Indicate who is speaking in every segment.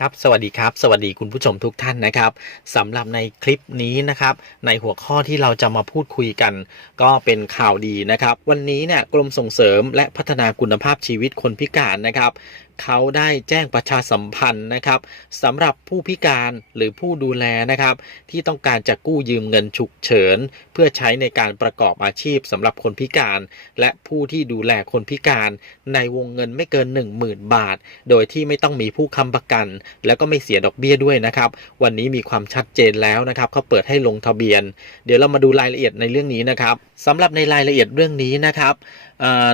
Speaker 1: ครับสวัสดีครับ สวัสดีคุณผู้ชมทุกท่านนะครับสำหรับในคลิปนี้นะครับ ในหัวข้อที่เราจะมาพูดคุยกัน ก็เป็นข่าวดีนะครับ วันนี้เนี่ยกรมส่งเสริมและพัฒนาคุณภาพชีวิตคนพิการนะครับ เขาได้แจ้งประชาสัมพันธ์นะครับสำหรับผู้พิการหรือผู้ดูแลนะครับ ที่ต้องการจะกู้ยืมเงินฉุกเฉิน เพื่อใช้ในการประกอบอาชีพสำหรับคนพิการ และผู้ที่ดูแลคนพิการในวงเงินไม่เกิน 10,000 บาท โดยที่ไม่ต้องมีผู้ค้ำประกัน แล้วก็ไม่เสียดอกเบี้ยด้วยนะครับ วันนี้มีความชัดเจนแล้วนะครับเขาเปิดให้ลงทะเบียน เดี๋ยวเรามาดูรายละเอียดในเรื่องนี้นะครับสำหรับในรายละเอียดเรื่องนี้นะครับ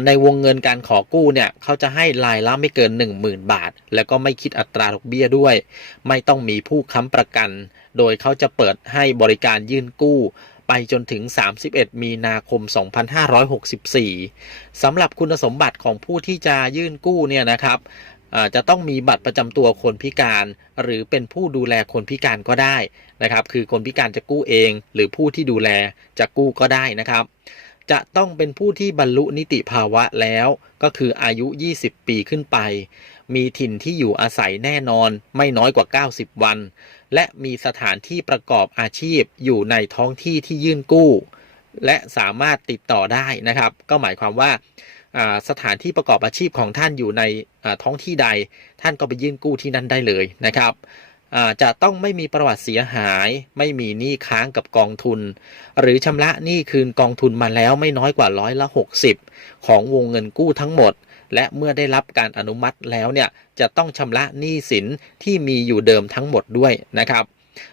Speaker 1: ในวงเงินการขอกู้เนี่ยเขาจะให้รายละไม่เกิน10,000 บาท แล้วก็ไม่คิดอัตราดอกเบี้ยด้วย ไม่ต้องมีผู้ค้ำประกัน โดยเขาจะเปิดให้บริการยื่นกู้ไปจนถึง 31 มีนาคม 2564 สำหรับคุณสมบัติของผู้ที่จะยื่นกู้เนี่ยนะครับจะต้องมีบัตรประจำตัวคนพิการ หรือเป็นผู้ดูแลคนพิการก็ได้นะครับ คือคนพิการจะกู้เอง หรือผู้ที่ดูแลจะกู้ก็ได้นะครับ จะต้องเป็นผู้ที่บรรลุนิติภาวะแล้ว ก็คืออายุ 20 ปีขึ้นไป มีถิ่นที่อยู่อาศัยแน่นอนไม่น้อยกว่า 90 วัน และมีสถานที่ประกอบอาชีพอยู่ในท้องที่ที่ยื่นกู้ และสามารถติดต่อได้นะครับ ก็หมายความว่าสถานที่ประกอบอาชีพของท่านอยู่ในท้องที่ใด ท่านก็ไปยื่นกู้ที่นั่นได้เลยนะครับ จะต้องไม่มีประวัติเสียหาย ไม่มีหนี้ค้างกับกองทุน หรือชำระหนี้คืนกองทุนมาแล้วไม่น้อยกว่าร้อยละ 60 ของวงเงินกู้ทั้งหมด และเมื่อได้รับการอนุมัติแล้วเนี่ยจะต้องชำระหนี้สินที่มีอยู่เดิมทั้งหมดด้วยนะครับ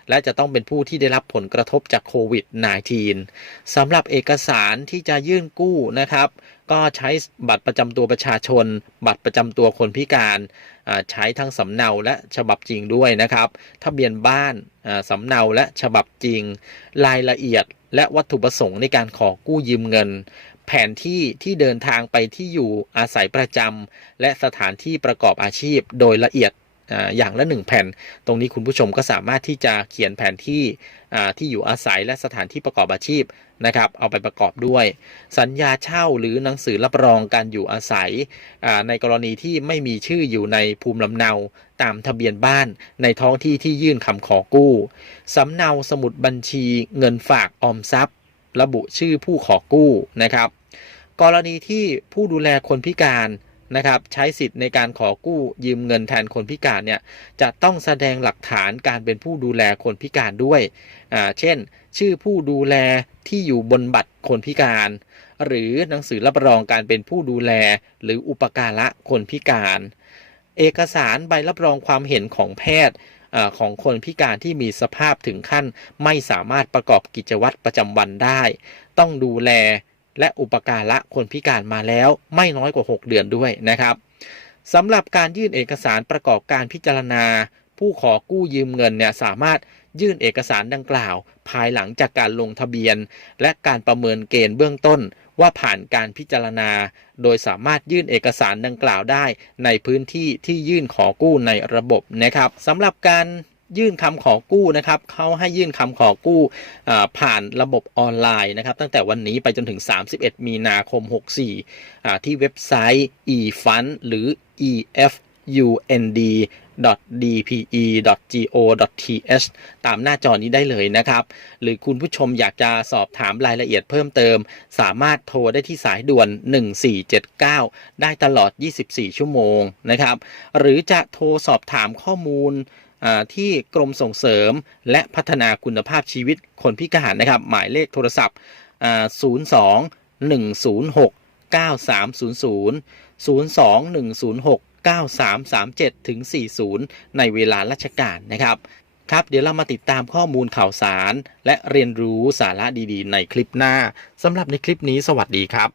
Speaker 1: และจะต้องเป็นผู้ที่ได้รับผลกระทบจากโควิด -19 สำหรับเอกสารที่จะยื่นกู้นะครับก็ใช้บัตรประจำตัวประชาชน บัตรประจำตัวคนพิการใช้ทั้งสำเนาและฉบับจริงด้วยนะครับ ทะเบียนบ้านสำเนาและฉบับจริง รายละเอียดและวัตถุประสงค์ในการขอกู้ยืมเงิน แผนที่ที่เดินทางไปที่อยู่อาศัยประจำและสถานที่ประกอบอาชีพโดยละเอียด อย่างละหนึ่งแผ่น ตรงนี้คุณผู้ชมก็สามารถที่จะเขียนแผนที่ที่อยู่อาศัยและสถานที่ประกอบอาชีพนะครับ เอาไปประกอบด้วย สัญญาเช่าหรือหนังสือรับรองการอยู่อาศัย ในกรณีที่ไม่มีชื่ออยู่ในภูมิลำเนาตามทะเบียนบ้านในท้องที่ที่ยื่นคำขอกู้สำเนาสมุดบัญชีเงินฝากออมทรัพย์ ระบุชื่อผู้ขอกู้นะครับ กรณีที่ผู้ดูแลคนพิการ นะครับใช้สิทธิ์ในการขอกู้ยืมเงินแทนคนพิการเนี่ยจะต้องแสดงหลักฐานการเป็นผู้ดูแลคนพิการด้วยอ่าเช่น ชื่อผู้ดูแลที่อยู่บนบัตรคนพิการ หรือหนังสือรับรองการเป็นผู้ดูแล หรืออุปการะคนพิการ เอกสารใบรับรองความเห็นของแพทย์ของคนพิการที่มีสภาพถึงขั้นไม่สามารถประกอบกิจวัตรประจำวันได้ ต้องดูแล และอุปการะคนพิการมาแล้วไม่น้อยกว่า 6 เดือนด้วยนะครับสำหรับการยื่นเอกสารประกอบการพิจารณา ผู้ขอกู้ยืมเงินเนี่ยสามารถยื่นเอกสารดังกล่าว ภายหลังจากการลงทะเบียน และการประเมินเกณฑ์เบื้องต้น ว่าผ่านการพิจารณา โดยสามารถยื่นเอกสารดังกล่าวได้ ในพื้นที่ที่ยื่นขอกู้ในระบบนะครับสำหรับการ ยื่นคำขอกู้นะครับเขาให้ยื่นคำขอกู้ผ่านระบบออนไลน์นะครับ ตั้งแต่วันนี้ไปจนถึง 31 มีนาคม 64อ่ที่เว็บไซต์ efund หรือ efund dpe.go.th ตามหน้าจอนี้ได้เลยนะครับ หรือคุณผู้ชมอยากจะสอบถามรายละเอียดเพิ่มเติม สามารถโทรได้ที่สายด่วน 1479 ได้ตลอด 24 ชั่วโมงนะครับ หรือจะโทรสอบถามข้อมูล ที่กรมส่งเสริม และพัฒนาคุณภาพชีวิตคนพิการนะครับ หมายเลขโทรศัพท์ 02 106 9300 02 106 9337ถึง40 ในเวลาราชการนะครับ ครับเดี๋ยวเรามาติดตามข้อมูลข่าวสาร และเรียนรู้สาระดีๆ ในคลิปหน้าสำหรับในคลิปนี้สวัสดีครับ